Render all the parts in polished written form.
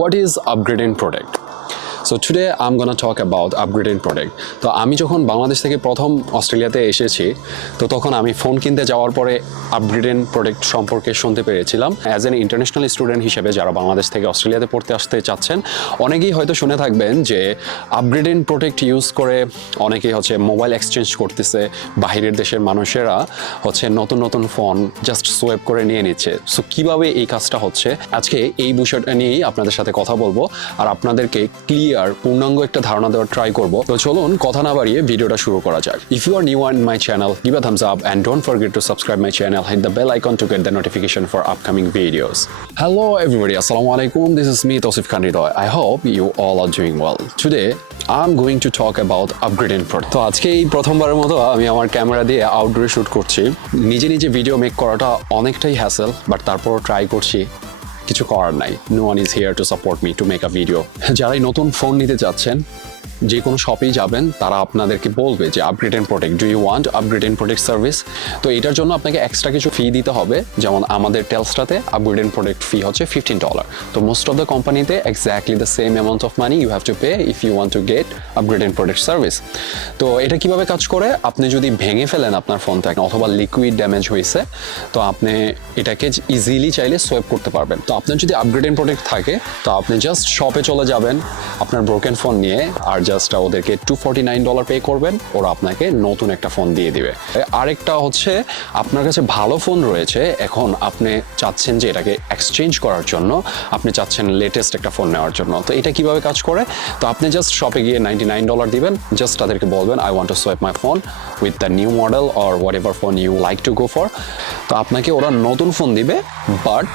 What is upgrading product? So today I'm gonna talk about upgrading product. তো আমি যখন বাংলাদেশ থেকে প্রথম অস্ট্রেলিয়াতে এসেছি তো তখন আমি ফোন কিনতে যাওয়ার পরে আপগ্রেডিং প্রোডাক্ট সম্পর্কে শুনতে পেরেছিলাম। অ্যাজ এন ইন্টারন্যাশনাল স্টুডেন্ট হিসেবে যারা বাংলাদেশ থেকে অস্ট্রেলিয়াতে পড়তে আসতে চাচ্ছেন অনেকেই হয়তো শুনে থাকবেন যে আপগ্রেডিং প্রোডাক্ট ইউজ করে অনেকেই হচ্ছে মোবাইল এক্সচেঞ্জ করতেছে, বাহিরের দেশের মানুষেরা হচ্ছে নতুন নতুন ফোন জাস্ট সোয়েপ করে নিয়ে নিচ্ছে। সো কীভাবে এই কাজটা হচ্ছে আজকে এই বিষয়টা নিয়েই আপনাদের সাথে কথা বলবো আর আপনাদেরকে আর পূর্ণাঙ্গ একটা ধারণা দেওয়ার ট্রাই করব। তো চলুন কথা না বাড়িয়ে ভিডিওটা শুরু করা যাক। If you are new on my channel, give a thumbs up and don't forget to subscribe my channel. Hit the bell icon to get the notification for upcoming videos. Hello everybody, assalamu alaikum. This is me Tosif Khan RIDOY. I hope you all are doing well. Today I'm going to talk about upgrading product. তো আজকে এই প্রথমবারের মতো আমি আমার camera দিয়ে আউটডোরে shoot করছি। নিজে নিজে ভিডিও মেক করাটা অনেকটাই হ্যাসেল, বাট তারপরও ট্রাই করছি। কিছু করার নাই, no one is here to support me to make a video. যারাই নতুন ফোন নিতে চাচ্ছেন যে কোনো শপেই যাবেন তারা আপনাদেরকে বলবে যে upgrade and protect, do you want upgrade and protect service? তো এটার জন্য আপনাকে এক্সট্রা কিছু ফি দিতে হবে। যেমন আমাদের টেলস্টাতে আপগ্রেড এন্ড প্রোটেক্ট ফি হচ্ছে $15। তো মোস্ট অফ দ্য কোম্পানিতে exactly the same amount of money you have to pay if you want to get upgrade and protect service. তো এটা কিভাবে কাজ করে, আপনি যদি ভেঙে ফেলেন আপনার ফোনটাকে অথবা লিকুইড ড্যামেজ হয়েছে তো আপনি এটাকে ইজিলি চাইলে সোয়েপ করতে পারবেন। তো আপনার যদি আপগ্রেড এন্ড প্রোটেক্ট থাকে তো আপনি জাস্ট শপে চলে যাবেন আপনার ব্রোকেন ফোন নিয়ে আর জাস্ট ওদেরকে $249 পে করবেন, ওরা আপনাকে নতুন একটা ফোন দিয়ে দিবে। আরেকটা হচ্ছে আপনার কাছে ভালো ফোন রয়েছে, এখন আপনি চাচ্ছেন যে এটাকে এক্সচেঞ্জ করার জন্য, আপনি চাচ্ছেন লেটেস্ট একটা ফোন নেওয়ার জন্য। তো এটা কিভাবে কাজ করে, তো আপনি জাস্ট শপে গিয়ে $99 দিবেন, জাস্ট তাদেরকে বলবেন I want to swap my phone with the new model or whatever phone you like to go for. তো আপনাকে ওরা নতুন ফোন দিবে, বাট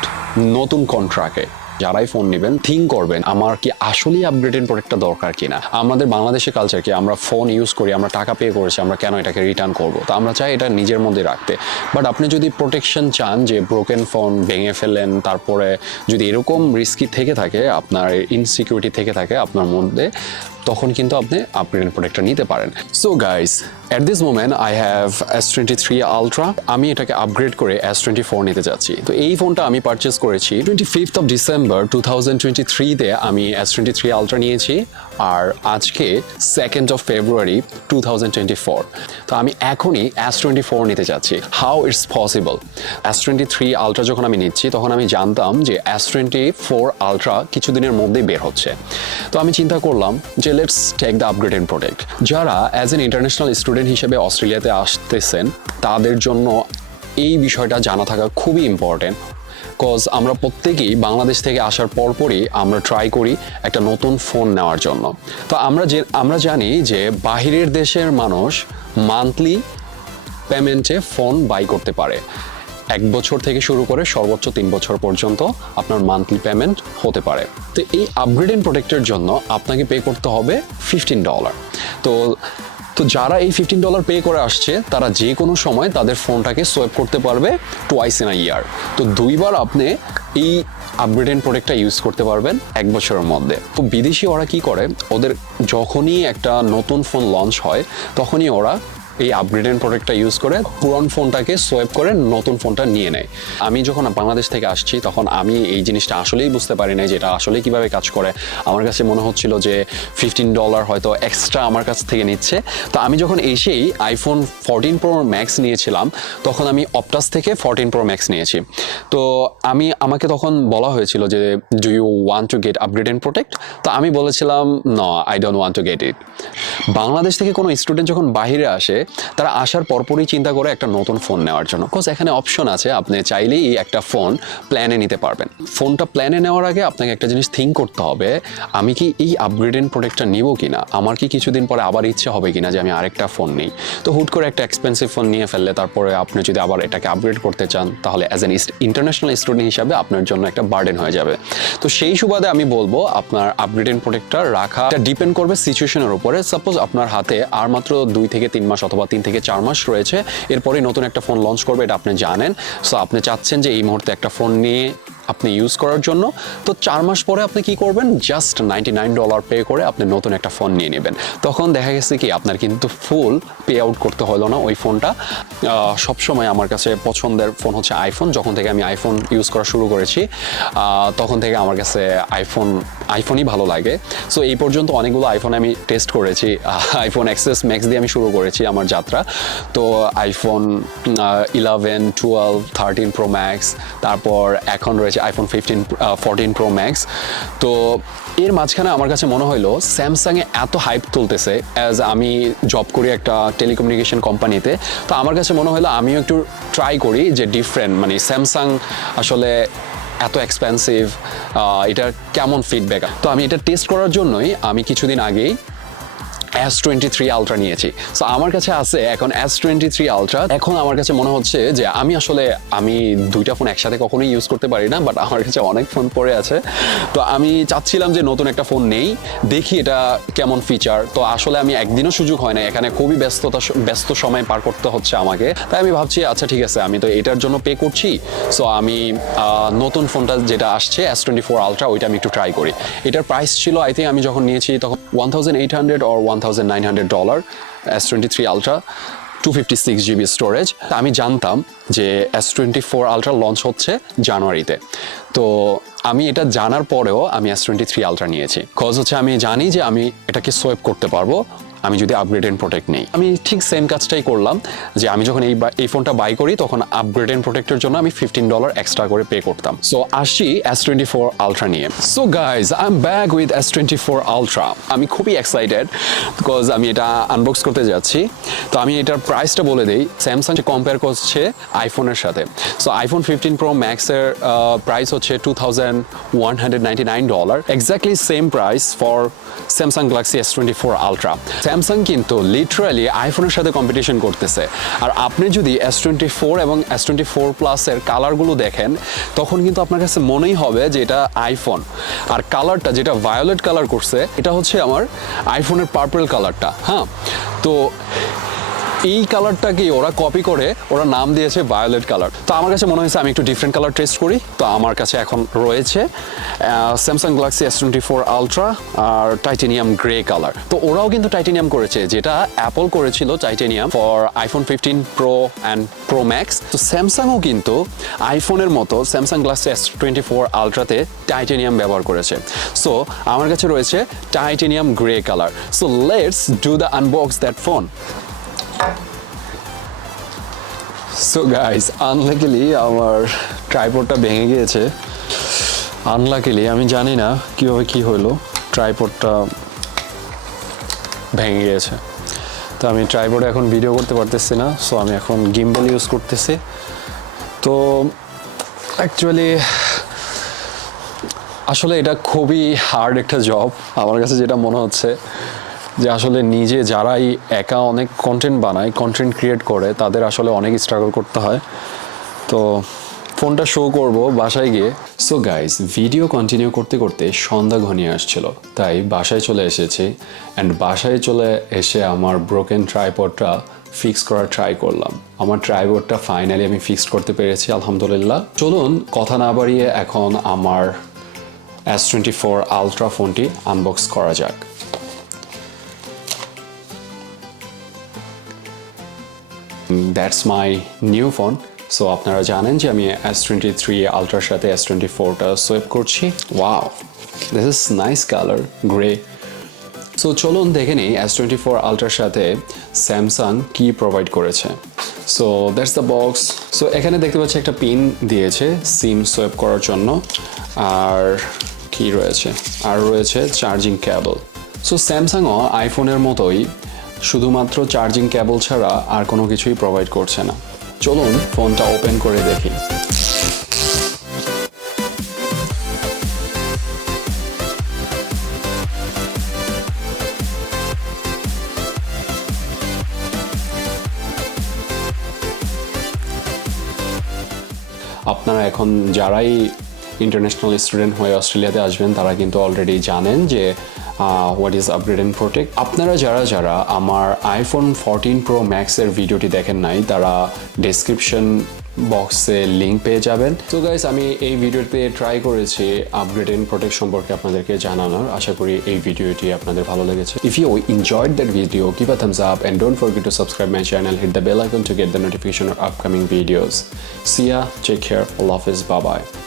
নতুন কন্ট্রাক্টে। যারাই ফোন নেবেন থিঙ্ক করবেন আমার কি আসলেই আপগ্রেডেড প্রোডাক্টটা দরকার কিনা। আমাদের বাংলাদেশের কালচার কি, আমরা ফোন ইউজ করি, আমরা টাকা পে করেছি, আমরা কেন এটাকে রিটার্ন করব? তো আমরা চাই এটা নিজের মধ্যে রাখতে। বাট আপনি যদি প্রোটেকশন চান যে ব্রোকেন ফোন ভেঙে ফেলেন, তারপরে যদি এরকম রিস্কি থেকে থাকে, আপনার ইনসিকিউরিটি থেকে থাকে আপনার মধ্যে, তখন কিন্তু আপনি আপগ্রেডেড প্রোডাক্টটা নিতে পারেন। So guys, at this moment I have S23 Ultra। আমি এটাকে আপগ্রেড করে S24 নিতে যাচ্ছি। তো এই ফোনটা আমি পারচেস করেছি 25th of December 2023-তে আমি S23 Ultra নিয়েছি, আর আজকে 2nd of February 2024। তো আমি এখনই S24 নিতে যাচ্ছি। How it's possible? S23 Ultra যখন আমি নিচ্ছি তখন আমি জানতাম যে S24 Ultra কিছুদিনের মধ্যেই বের হচ্ছে। তো আমি চিন্তা করলাম যে let's take the upgraded product. যারা অ্যাজ এন ইন্টারন্যাশনাল স্টুডেন্ট হিসেবে অস্ট্রেলিয়াতে আসতেছেন তাদের জন্য এই বিষয়টা জানা থাকা খুবই ইম্পর্টেন্ট। কজ আমরা প্রত্যেকেই বাংলাদেশ থেকে আসার পরপরই আমরা ট্রাই করি একটা নতুন ফোন নেওয়ার জন্য। তো আমরা জানি যে বাহিরের দেশের মানুষ মান্থলি পেমেন্টে ফোন বাই করতে পারে। 1 বছর থেকে শুরু করে সর্বোচ্চ 3 বছর পর্যন্ত আপনার মান্থলি পেমেন্ট হতে পারে। তো এই আপগ্রেডিং প্রোডাক্টের জন্য আপনাকে পে করতে হবে $15। তো যারা এই $15 পে করে আসছে তারা যে কোনো সময় তাদের ফোনটাকে সোয়েপ করতে পারবে টুয়াইস ইন আ ইয়ার। তো 2 বার আপনি এই আপগ্রেডিং প্রোডাক্টটা ইউজ করতে পারবেন 1 বছরের মধ্যে। তো বিদেশি ওরা কি করে, ওদের যখনই একটা নতুন ফোন লঞ্চ হয় তখনই ওরা এই আপগ্রেডেড প্রোডাক্টটা ইউজ করে পুরান ফোনটাকে সোয়েপ করে নতুন ফোনটা নিয়ে নেয়। আমি যখন বাংলাদেশ থেকে আসছি তখন আমি এই জিনিসটা আসলেই বুঝতে পারি না যে এটা আসলে কিভাবে কাজ করে। আমার কাছে মনে হচ্ছিল যে $15 হয়তো এক্সট্রা আমার কাছ থেকে নিচ্ছে। তো আমি যখন এসেই iPhone 14 Pro Max নিয়েছিলাম তখন আমি অপটাস থেকে 14 Pro Max নিয়েছি। তো আমাকে তখন বলা হয়েছিল যে do you want to get upgraded product? তো আমি বলেছিলাম no, I don't want to get it. Bangladesh থেকে কোনো স্টুডেন্ট যখন বাইরে আসে তারা আসার পরপরই চিন্তা করে একটা নতুন ফোন নেওয়ার জন্য। বিকজ এখানে অপশন আছে, আপনি চাইলেই একটা ফোন প্ল্যানে নিতে পারবেন। ফোনটা প্ল্যানে নেওয়ার আগে আপনাকে একটা জিনিস থিঙ্ক করতে হবে, আমি কি এই আপগ্রেডেড প্রোডাক্টটা নিব কিনা, আমার কি কিছুদিন পরে আবার ইচ্ছে হবে কিনা যে আমি আরেকটা ফোন নিই। তো হুট করে একটা এক্সপেন্সিভ ফোন নিয়ে ফেললে তারপরে আপনি যদি আবার এটাকে আপগ্রেড করতে চান তাহলে অ্যাজ এন ইন্টারন্যাশনাল স্টুডেন্ট হিসাবে আপনার জন্য একটা বার্ডেন হয়ে যাবে। তো সেই সুবাদে আমি বলবো আপনার আপগ্রেডেড প্রোডাক্টটা রাখা ডিপেন্ড করবে সিচুয়েশনের উপরে। সাপোজ আপনার হাতে আর মাত্র 2 থেকে 3 মাস অথবা 3 থেকে 4 মাস রয়েছে, এরপরে নতুন একটা ফোন লঞ্চ করবে, এটা আপনি জানেন। সো আপনি চাচ্ছেন যে এই মুহূর্তে একটা ফোন নিয়ে আপনি ইউজ করার জন্য। তো 4 মাস পরে আপনি কি করবেন, জাস্ট $99 পে করে আপনি নতুন একটা ফোন নিয়ে নেবেন। তখন দেখা গেছে কি আপনার কিন্তু ফুল পে আউট করতে হলো না ওই ফোনটা। সবসময় আমার কাছে পছন্দের ফোন হচ্ছে আইফোন। যখন থেকে আমি আইফোন ইউজ করা শুরু করেছি তখন থেকে আমার কাছে আইফোনই ভালো লাগে। সো এই পর্যন্ত অনেকগুলো আইফোন আমি টেস্ট করেছি। আইফোন এক্সএস ম্যাক্স দিয়ে আমি শুরু করেছি আমার যাত্রা। তো আইফোন 11, 12, 13 প্রো ম্যাক্স, তারপর এখন রয়েছে আইফোন 14 প্রো ম্যাক্স। তো এর মাঝখানে আমার কাছে মনে হলো স্যামসাংয়ে এত হাইপ তুলতেছে, অ্যাজ আমি জব করি একটা টেলিকমিউনিকেশন কোম্পানিতে। তো আমার কাছে মনে হলো আমিও একটু ট্রাই করি যে ডিফারেন্ট, মানে স্যামসাং আসলে এত এক্সপেন্সিভ, এটার কেমন ফিডব্যাক। তো আমি এটা টেস্ট করার জন্যই আমি কিছুদিন আগেই S23 Ultra নিয়েছি। সো আমার কাছে আছে এখন S23 Ultra। এখন আমার কাছে মনে হচ্ছে যে আমি দুইটা ফোন একসাথে কখনোই ইউজ করতে পারি না, বাট আমার কাছে অনেক ফোন পড়ে আছে। তো আমি চাচ্ছিলাম যে নতুন একটা ফোন নেই, দেখি এটা কেমন ফিচার। তো আসলে আমি একদিনও সুযোগ হয় না, এখানে খুবই ব্যস্ত সময় পার করতে হচ্ছে আমাকে। তাই আমি ভাবছি আচ্ছা ঠিক আছে, আমি তো এটার জন্য পে করছি, সো আমি নতুন ফোনটা যেটা আসছে S24 Ultra ওইটা আমি একটু ট্রাই করি। এটার প্রাইস ছিল আই থিঙ্ক আমি যখন নিয়েছি তখন $1,800 or $1,900 S23 Ultra, 256GB storage. আমি জানতাম যে S24 Ultra লঞ্চ হচ্ছে জানুয়ারিতে। তো আমি এটা জানার পরেও আমি S23 Ultra নিয়েছি, কজ হচ্ছে আমি জানি যে আমি এটাকে সোয়েপ করতে পারবো আমি যদি আপগ্রেড এন্ড প্রোটেক্ট নেই। আমি ঠিক সেম কাজটাই করলাম, যে আমি যখন এই ফোনটা বাই করি তখন আপগ্রেড এন্ড প্রোটেক্টের জন্য আমি $15 এক্সট্রা করে পে করতাম। সো আসছি S24 Ultra নিয়ে। So guys, I am back with S24 Ultra। আমি খুবই এক্সাইটেড বিকজ আমি এটা আনবক্স করতে যাচ্ছি। তো আমি এটার প্রাইসটা বলে দিই। স্যামসাং কম্পেয়ার করছে আইফোনের সাথে। সো আইফোন 15 প্রো ম্যাক্সের প্রাইস হচ্ছে $2,199, exactly same price for Samsung Galaxy S24 Ultra। Samsung কিন্তু লিটারালি আইফোনের সাথে কম্পিটিশন করতেছে। আর আপনি যদি S24 এবং S24 প্লাসের কালারগুলো দেখেন তখন কিন্তু আপনার কাছে মনেই হবে যে এটা আইফোন। আর কালারটা যেটা ভায়োলেট কালার করছে এটা হচ্ছে আমার আইফোনের পার্পল কালারটা। হ্যাঁ, তো এই কালারটাকে ওরা কপি করে ওরা নাম দিয়েছে ভায়োলেট কালার। তো আমার কাছে মনে হয়েছে আমি একটু ডিফারেন্ট কালার টেস্ট করি। তো আমার কাছে এখন রয়েছে স্যামসাং গ্যালাক্সি S24 Ultra আর টাইটেনিয়াম গ্রে কালার। তো ওরাও কিন্তু টাইটেনিয়াম করেছে, যেটা অ্যাপল করেছিল titanium for iPhone 15 pro and pro max. তো স্যামসাংও কিন্তু আইফোনের মতো স্যামসাং গ্যালাক্সি S24 Ultraতে টাইটেনিয়াম ব্যবহার করেছে। সো আমার কাছে রয়েছে titanium grey colour. So let's do the unbox that phone. So guys, unluckily আমার ট্রাইপডটা ভেঙে গিয়েছে। আনলাকিলি আমি জানি না কীভাবে কী হলো, ট্রাইপডটা ভেঙে গিয়েছে। তো আমি ট্রাইপডে এখন ভিডিও করতে পারতেছি না। সো আমি এখন গিম্বল ইউজ করতেছি। তো অ্যাকচুয়ালি আসলে এটা খুবই হার্ড একটা জব আমার কাছে, যেটা মনে হচ্ছে যে আসলে নিজে যারাই একা অনেক কন্টেন্ট বানায়, কন্টেন্ট ক্রিয়েট করে, তাদের আসলে অনেক স্ট্রাগল করতে হয়। তো ফোনটা শো করব বাসায় গিয়ে। সো গাইজ, ভিডিও কন্টিনিউ করতে করতে সন্ধ্যা ঘনিয়ে আসছিল, তাই বাসায় চলে এসেছি। অ্যান্ড বাসায় চলে এসে আমার ব্রোকেন ট্রাইপডটা ফিক্স করার ট্রাই করলাম। আমার ট্রাইপডটা ফাইনালি আমি ফিক্স করতে পেরেছি, আলহামদুলিল্লাহ। চলুন কথা না বাড়িয়ে এখন আমার S24 Ultra ফোনটি আনবক্স করা যাক। That's my new phone. So আপনারা জানেন যে আমি S23 Ultraর সাথে S24টা সোয়েপ করছি। Wow, this is nice colour, grey. So চলুন দেখে নিই S24 Ultraর সাথে স্যামসাং কি প্রোভাইড করেছে। So that's the box. So এখানে দেখতে পাচ্ছি একটা পিন দিয়েছে সিম সোয়েপ করার জন্য। আর কি রয়েছে? আর রয়েছে চার্জিং কেবল। সো স্যামসাংও আইফোনের মতোই শুধুমাত্র চার্জিং কেবল ছাড়া আর কোনো কিছুই প্রোভাইড করছে না। চলুন ফোনটা ওপেন করে দেখি। আপনারা এখন যারাই ইন্টারন্যাশনাল স্টুডেন্ট হয়ে অস্ট্রেলিয়াতে আসবেন তারা কিন্তু অলরেডি জানেন যে what is upgrade and protect. আপনারা যারা আমার আইফোন 14 প্রো ম্যাক্সের ভিডিওটি দেখেন নাই, তারা ডেসক্রিপশন বক্সে লিঙ্ক পেয়ে যাবেন। তো গাইস, আমি এই ভিডিওতে ট্রাই করেছি আপগ্রেডিং প্রোডাক্ট সম্পর্কে আপনাদেরকে জানানোর। আশা করি এই ভিডিওটি আপনাদের ভালো লেগেছে। If you enjoyed that video, give a thumbs up and don't forget to subscribe my channel, hit the bell icon to get the notification of upcoming videos. See ya, take care, Allah Hafiz, bye bye.